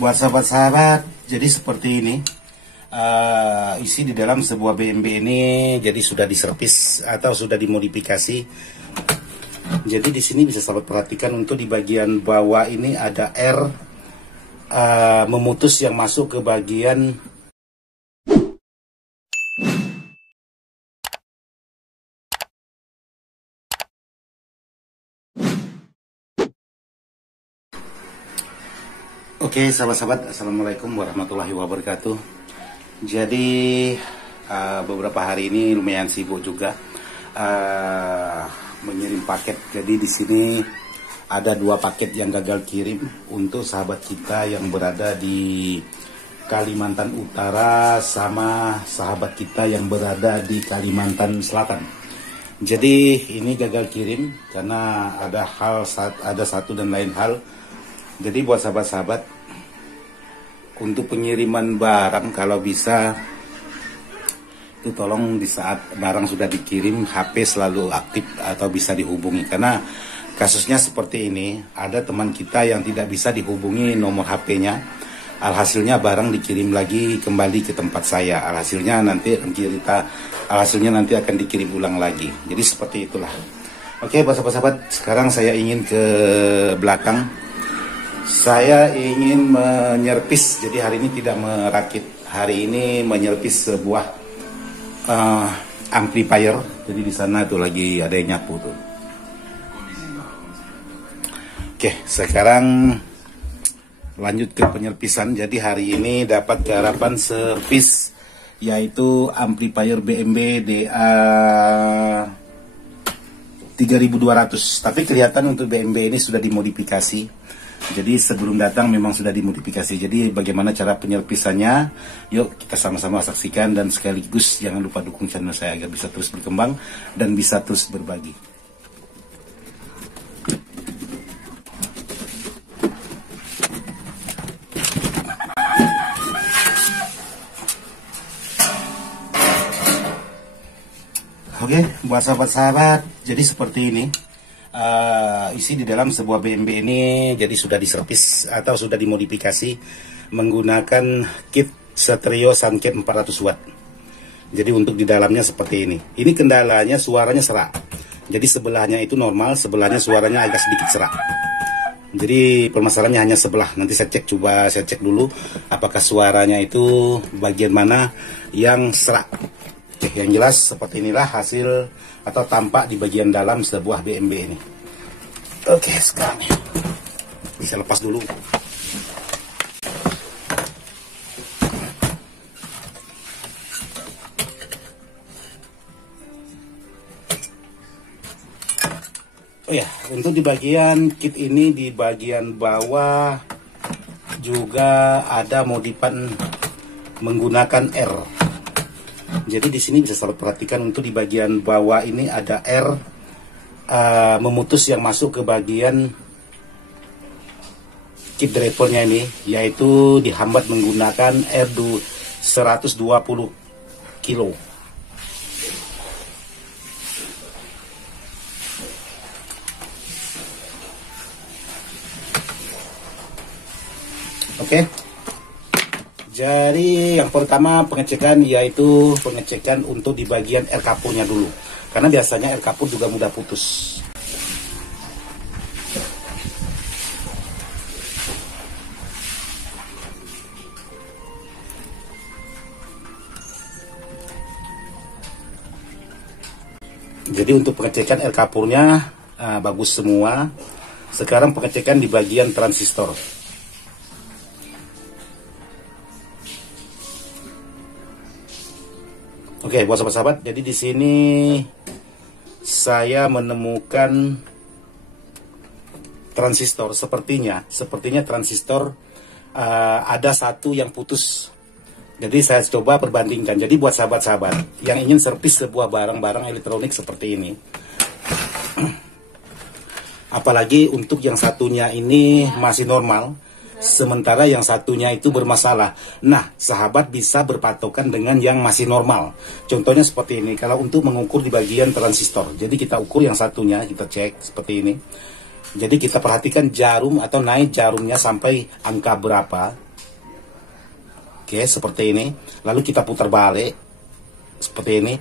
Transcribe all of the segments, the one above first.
Buat sahabat-sahabat, jadi seperti ini. Isi di dalam sebuah BMB ini jadi sudah diservis atau sudah dimodifikasi. Jadi di sini bisa sahabat perhatikan untuk di bagian bawah ini ada air memutus yang masuk ke bagian Oke, sahabat-sahabat, assalamualaikum warahmatullahi wabarakatuh. Jadi beberapa hari ini lumayan sibuk juga mengirim paket. Jadi di sini ada 2 paket yang gagal kirim untuk sahabat kita yang berada di Kalimantan Utara sama sahabat kita yang berada di Kalimantan Selatan. Jadi ini gagal kirim karena ada satu dan lain hal. Jadi buat sahabat-sahabat, untuk pengiriman barang kalau bisa itu tolong di saat barang sudah dikirim HP selalu aktif atau bisa dihubungi, karena kasusnya seperti ini, ada teman kita yang tidak bisa dihubungi nomor HP-nya, alhasilnya barang dikirim lagi kembali ke tempat saya, alhasilnya nanti akan dikirim ulang lagi. Jadi seperti itulah. Oke buat sahabat-sahabat, sekarang saya ingin ke belakang. Saya ingin menyervis, jadi hari ini tidak merakit, hari ini menyervis sebuah amplifier. Jadi di sana tuh lagi ada yang nyapu tuh. Oke, sekarang lanjut ke penyerpisan. Jadi hari ini dapat garapan servis yaitu amplifier BMB DA 3200. Tapi kelihatan untuk BMB ini sudah dimodifikasi. Jadi sebelum datang memang sudah dimodifikasi. Jadi bagaimana cara penyerpisannya? Yuk kita sama-sama saksikan, dan sekaligus jangan lupa dukung channel saya agar bisa terus berkembang dan bisa terus berbagi. Oke, buat sahabat-sahabat, jadi seperti ini. Isi di dalam sebuah BMB ini jadi sudah diservis atau sudah dimodifikasi menggunakan kit stereo Soundcap 400 watt. Jadi untuk di dalamnya seperti ini. Ini kendalanya suaranya serak. Jadi sebelahnya itu normal, sebelahnya suaranya agak sedikit serak. Jadi permasalahannya hanya sebelah. Nanti saya cek dulu apakah suaranya itu bagian mana yang serak. Oke, yang jelas seperti inilah hasil atau tampak di bagian dalam sebuah BMB ini. Oke, sekarang bisa lepas dulu. Oh ya, untuk di bagian kit ini di bagian bawah juga ada modifan menggunakan R. Jadi di sini bisa sahabat perhatikan untuk di bagian bawah ini ada R memutus yang masuk ke bagian kit drivernya ini, yaitu dihambat menggunakan R 120 kilo. Oke. Jadi yang pertama pengecekan yaitu pengecekan untuk di bagian air kapurnya dulu, karena biasanya air kapur juga mudah putus. Jadi untuk pengecekan air kapurnya bagus semua. Sekarang pengecekan di bagian transistor. Oke, buat sahabat-sahabat, jadi di sini saya menemukan transistor. Sepertinya transistor ada satu yang putus. Jadi saya coba perbandingkan. Jadi buat sahabat-sahabat yang ingin servis sebuah barang-barang elektronik seperti ini, apalagi untuk yang satunya ini masih normal, sementara yang satunya itu bermasalah. Nah, sahabat bisa berpatokan dengan yang masih normal. Contohnya seperti ini. Kalau untuk mengukur di bagian transistor, jadi kita ukur yang satunya, kita cek seperti ini. Jadi kita perhatikan jarum atau naik jarumnya sampai angka berapa. Oke, seperti ini. Lalu kita putar balik seperti ini.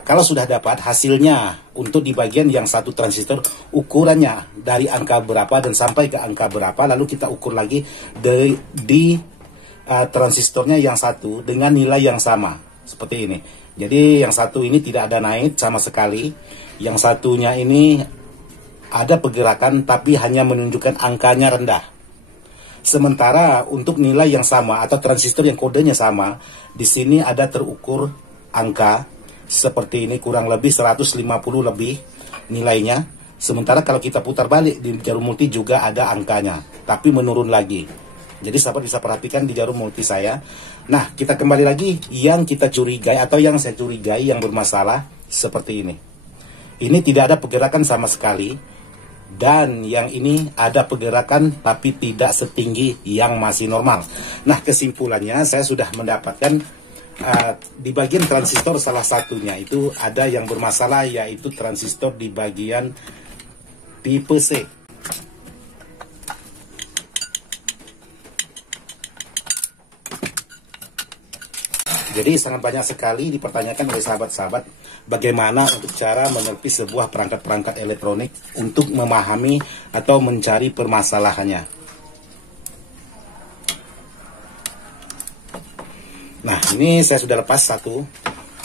Kalau sudah dapat hasilnya untuk di bagian yang satu transistor, ukurannya dari angka berapa dan sampai ke angka berapa, lalu kita ukur lagi di transistornya yang satu dengan nilai yang sama seperti ini. Jadi yang satu ini tidak ada naik sama sekali, yang satunya ini ada pergerakan tapi hanya menunjukkan angkanya rendah. Sementara untuk nilai yang sama atau transistor yang kodenya sama, di sini ada terukur angka seperti ini, kurang lebih 150 lebih nilainya. Sementara kalau kita putar balik di jarum multi juga ada angkanya, tapi menurun lagi. Jadi sahabat bisa perhatikan di jarum multi saya. Nah, kita kembali lagi yang kita curigai atau yang saya curigai yang bermasalah seperti ini. Ini tidak ada pergerakan sama sekali. Dan yang ini ada pergerakan tapi tidak setinggi yang masih normal. Nah, kesimpulannya saya sudah mendapatkan di bagian transistor salah satunya itu ada yang bermasalah, yaitu transistor di bagian tipe C. Jadi sangat banyak sekali dipertanyakan oleh sahabat-sahabat bagaimana untuk cara menepis sebuah perangkat-perangkat elektronik untuk memahami atau mencari permasalahannya. Nah, ini saya sudah lepas satu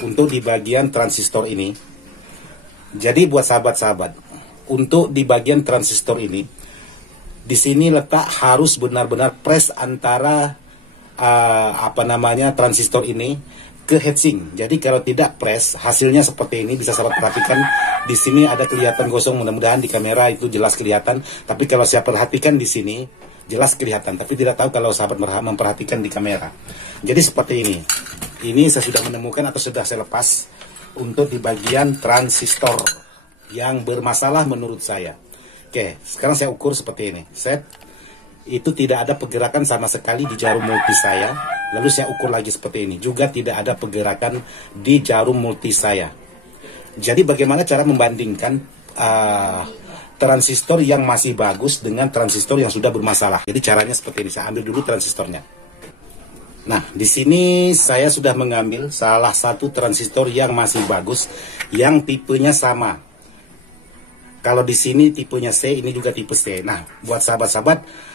untuk di bagian transistor ini. Jadi buat sahabat-sahabat, untuk di bagian transistor ini, di sini letak harus benar-benar press antara transistor ini ke heatsink. Jadi kalau tidak press, hasilnya seperti ini. Bisa sahabat perhatikan di sini ada kelihatan gosong. Mudah-mudahan di kamera itu jelas kelihatan. Tapi kalau saya perhatikan di sini jelas kelihatan, tapi tidak tahu kalau sahabat memperhatikan di kamera. Jadi seperti ini. Ini saya sudah menemukan atau sudah saya lepas untuk di bagian transistor yang bermasalah menurut saya. Oke, sekarang saya ukur seperti ini. Set. Itu tidak ada pergerakan sama sekali di jarum multi saya. Lalu saya ukur lagi seperti ini. Juga tidak ada pergerakan di jarum multi saya. Jadi bagaimana cara membandingkan transistor yang masih bagus dengan transistor yang sudah bermasalah? Jadi caranya seperti ini. Saya ambil dulu transistornya. Nah, di sini saya sudah mengambil salah satu transistor yang masih bagus, yang tipenya sama. Kalau di sini tipenya C, ini juga tipe C. Nah, buat sahabat-sahabat,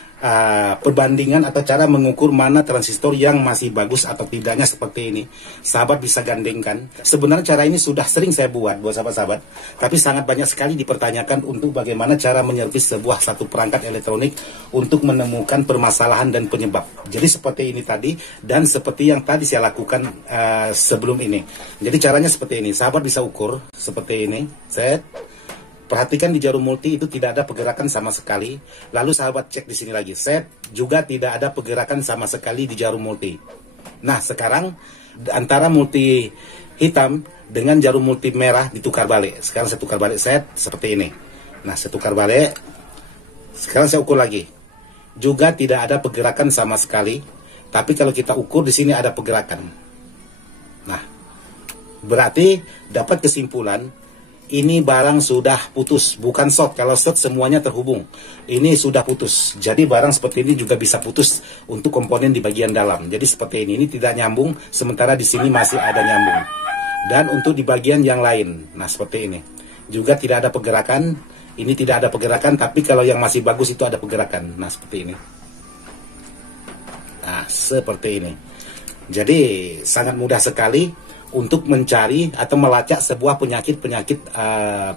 perbandingan atau cara mengukur mana transistor yang masih bagus atau tidaknya seperti ini, sahabat bisa gandengkan. Sebenarnya cara ini sudah sering saya buat sahabat-sahabat, tapi sangat banyak sekali dipertanyakan untuk bagaimana cara menyervis sebuah satu perangkat elektronik untuk menemukan permasalahan dan penyebab. Jadi seperti ini tadi, dan seperti yang tadi saya lakukan sebelum ini. Jadi caranya seperti ini, sahabat bisa ukur seperti ini. Set. Perhatikan di jarum multi itu tidak ada pergerakan sama sekali. Lalu sahabat cek di sini lagi. Set, juga tidak ada pergerakan sama sekali di jarum multi. Nah, sekarang antara multi hitam dengan jarum multi merah ditukar balik. Sekarang saya tukar balik, set, seperti ini. Nah, saya tukar balik. Sekarang saya ukur lagi. Juga tidak ada pergerakan sama sekali. Tapi kalau kita ukur di sini ada pergerakan. Nah, berarti dapat kesimpulan ini barang sudah putus, bukan short. Kalau short semuanya terhubung. Ini sudah putus. Jadi barang seperti ini juga bisa putus untuk komponen di bagian dalam. Jadi seperti ini tidak nyambung, sementara di sini masih ada nyambung. Dan untuk di bagian yang lain, nah seperti ini. Juga tidak ada pergerakan. Ini tidak ada pergerakan, tapi kalau yang masih bagus itu ada pergerakan. Nah seperti ini. Nah seperti ini. Jadi sangat mudah sekali untuk mencari atau melacak sebuah penyakit-penyakit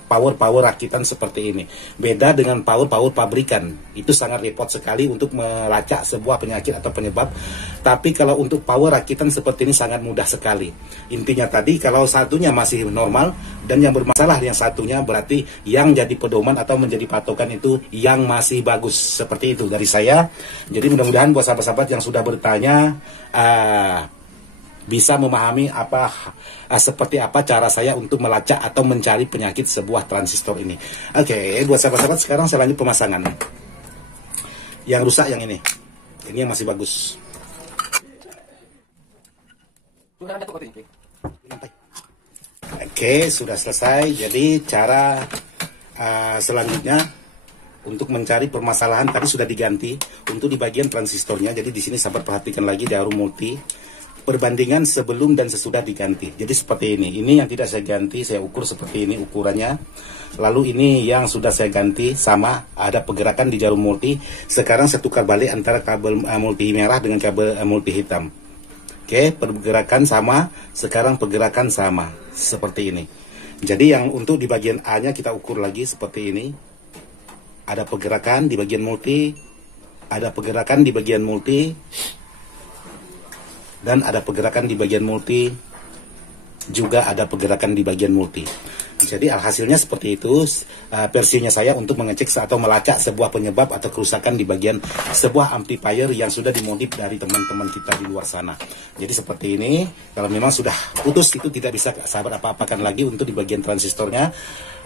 power rakitan seperti ini. Beda dengan power pabrikan. Itu sangat repot sekali untuk melacak sebuah penyakit atau penyebab. Tapi kalau untuk power rakitan seperti ini sangat mudah sekali. Intinya tadi, kalau satunya masih normal dan yang bermasalah yang satunya, berarti yang jadi pedoman atau menjadi patokan itu yang masih bagus. Seperti itu dari saya. Jadi mudah-mudahan buat sahabat-sahabat yang sudah bertanya, bisa memahami seperti apa cara saya untuk melacak atau mencari penyakit sebuah transistor ini. Oke, buat sahabat-sahabat, sekarang saya lanjut pemasangan. Yang rusak yang ini yang masih bagus. Oke, sudah selesai. Jadi cara selanjutnya untuk mencari permasalahan tadi sudah diganti untuk di bagian transistornya. Jadi di sini sahabat perhatikan lagi Jarum Multi perbandingan sebelum dan sesudah diganti. Jadi seperti ini. Ini yang tidak saya ganti, saya ukur seperti ini ukurannya. Lalu ini yang sudah saya ganti sama, ada pergerakan di Jarum Multi. Sekarang saya tukar balik antara kabel multi merah dengan kabel multi hitam. Oke, pergerakan sama, sekarang pergerakan sama, seperti ini. Jadi yang untuk di bagian A-nya kita ukur lagi seperti ini. Ada pergerakan di bagian multi, ada pergerakan di bagian multi, dan ada pergerakan di bagian multi, juga ada pergerakan di bagian multi. Jadi hasilnya seperti itu. Versinya saya untuk mengecek atau melacak sebuah penyebab atau kerusakan di bagian sebuah amplifier yang sudah dimodif dari teman-teman kita di luar sana. Jadi seperti ini. Kalau memang sudah putus itu tidak bisa sahabat apa-apakan lagi untuk di bagian transistornya,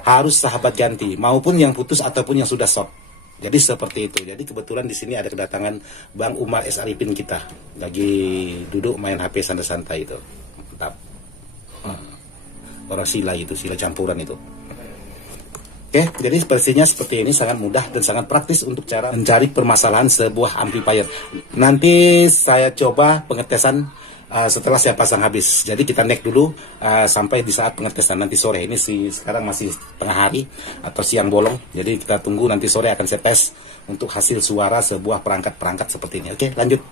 harus sahabat ganti maupun yang putus ataupun yang sudah short. Jadi seperti itu. Jadi kebetulan di sini ada kedatangan Bang Umar S. Arifin kita lagi duduk main HP santai-santai itu. Mantap. Orang sila itu, sila campuran itu. Oke, jadi versinya seperti ini, sangat mudah dan sangat praktis untuk cara mencari permasalahan sebuah amplifier. Nanti saya coba pengetesan setelah saya pasang habis. Jadi kita next dulu sampai di saat pengetesan nanti sore. Ini sekarang masih tengah hari atau siang bolong. Jadi kita tunggu nanti sore akan saya tes untuk hasil suara sebuah perangkat-perangkat seperti ini. Oke, lanjut.